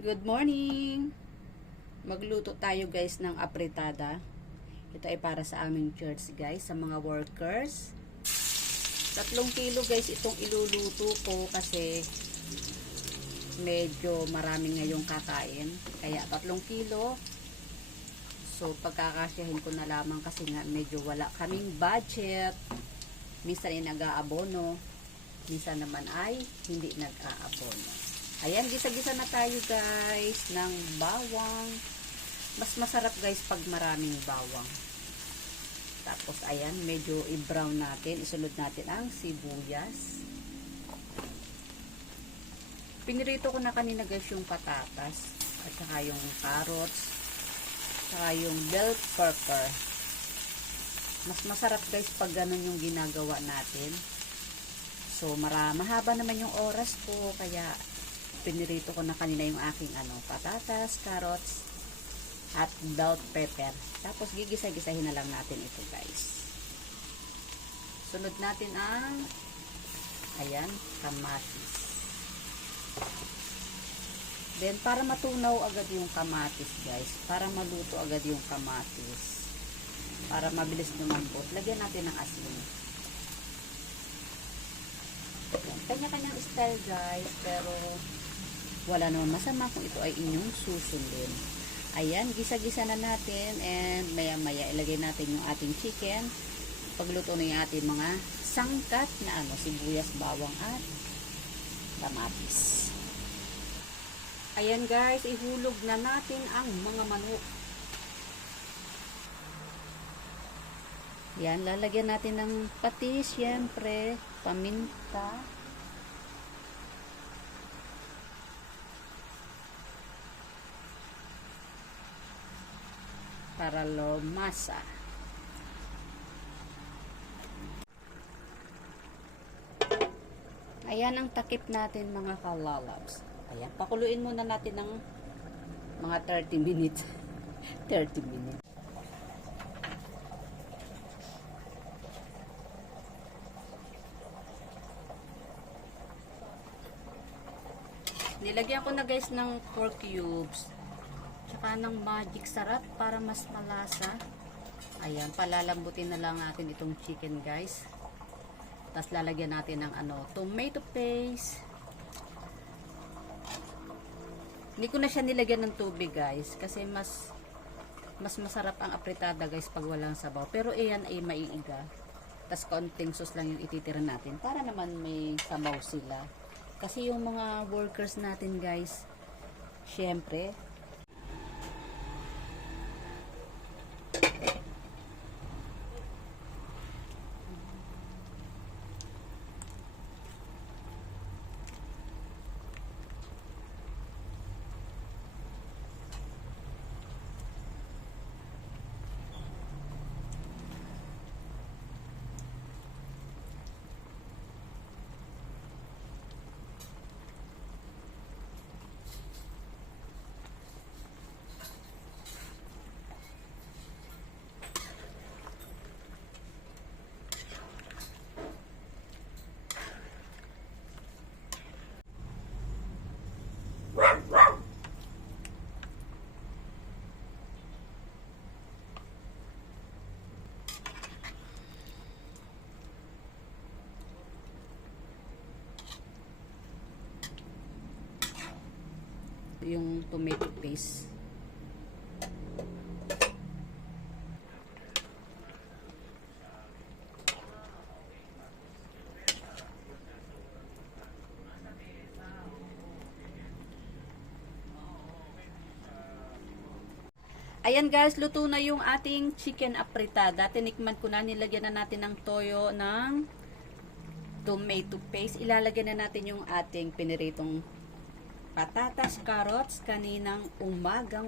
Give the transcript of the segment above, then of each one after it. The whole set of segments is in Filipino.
Good morning! Magluto tayo guys ng apretada. Ito ay para sa aming church guys, sa mga workers. 3 kilo guys itong iluluto ko kasi medyo marami ngayong kakain. Kaya 3 kilo. So pagkakasyahin ko na lamang kasi nga medyo wala kaming budget. Minsan ay nag-aabono, minsan naman ay hindi nag-aabono. Ayan, gisa-gisa na tayo guys ng bawang. Mas masarap guys pag maraming bawang. Tapos ayan, medyo i-brown natin. Isunod natin ang sibuyas. Pinirito ko na kanina guys yung patatas. At saka yung carrots. Saka yung bell pepper. Mas masarap guys pag ganun yung ginagawa natin. So mahaba naman yung oras ko. Kaya pinirito ko na kanina yung aking patatas, carrots, at bell pepper. Tapos gigisa-gisahin na lang natin ito guys. Sunod natin ang ayan, kamatis. Then para matunaw agad yung kamatis guys, para maluto agad yung kamatis, para mabilis lumambot, lagyan natin ng asin. Kanya-kanyang style guys, pero wala naman masama kung ito ay inyong susundin. Ayan, gisa-gisa na natin and maya-maya ilagay natin yung ating chicken. Pagluto na yung ating mga sangkat na sibuyas, bawang at kamatis. Ayan guys, ihulog na natin ang mga manok. Yan, lalagyan natin ng patis, syempre, paminta. Para lumasa. Ayan ang takip natin mga kalalabs. Ayan, pakuluin muna natin ng mga 30 minutes. 30 minutes. Nilagyan ko na guys ng 4 cubes. Tsaka ng magic sarap para mas malasa. Ayan, palalambutin na lang natin itong chicken guys. Tapos lalagyan natin ng tomato paste. Hindi ko na siya nilagyan ng tubig guys kasi mas masarap ang apretada guys pag walang sabaw. Pero ayan ay maiiga. Tapos konting sauce lang yung ititira natin para naman may sabaw sila. Kasi yung mga workers natin guys, syempre yung tomato paste. Ayan guys, luto na yung ating chicken apretada. Tinikman ko na, nilagyan na natin ng toyo ng tomato paste. Ilalagyan na natin yung ating piniritong patatas, carrots kaninang umaga.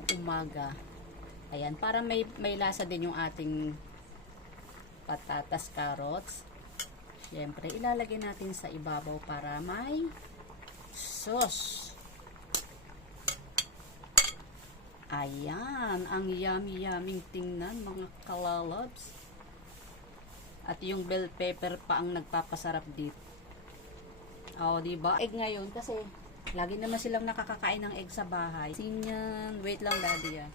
Ayan, para may lasa din yung ating patatas, carrots. Siyempre, ilalagay natin sa ibabaw para may sauce. Ayan, ang yummy tingnan mga kalalabs. At yung bell pepper pa ang nagpapasarap dito. Oh, di ba? Egg ngayon kasi Lagi naman silang nakakakain ng egg sa bahay. Sin yan. Wait lang, daddy ah.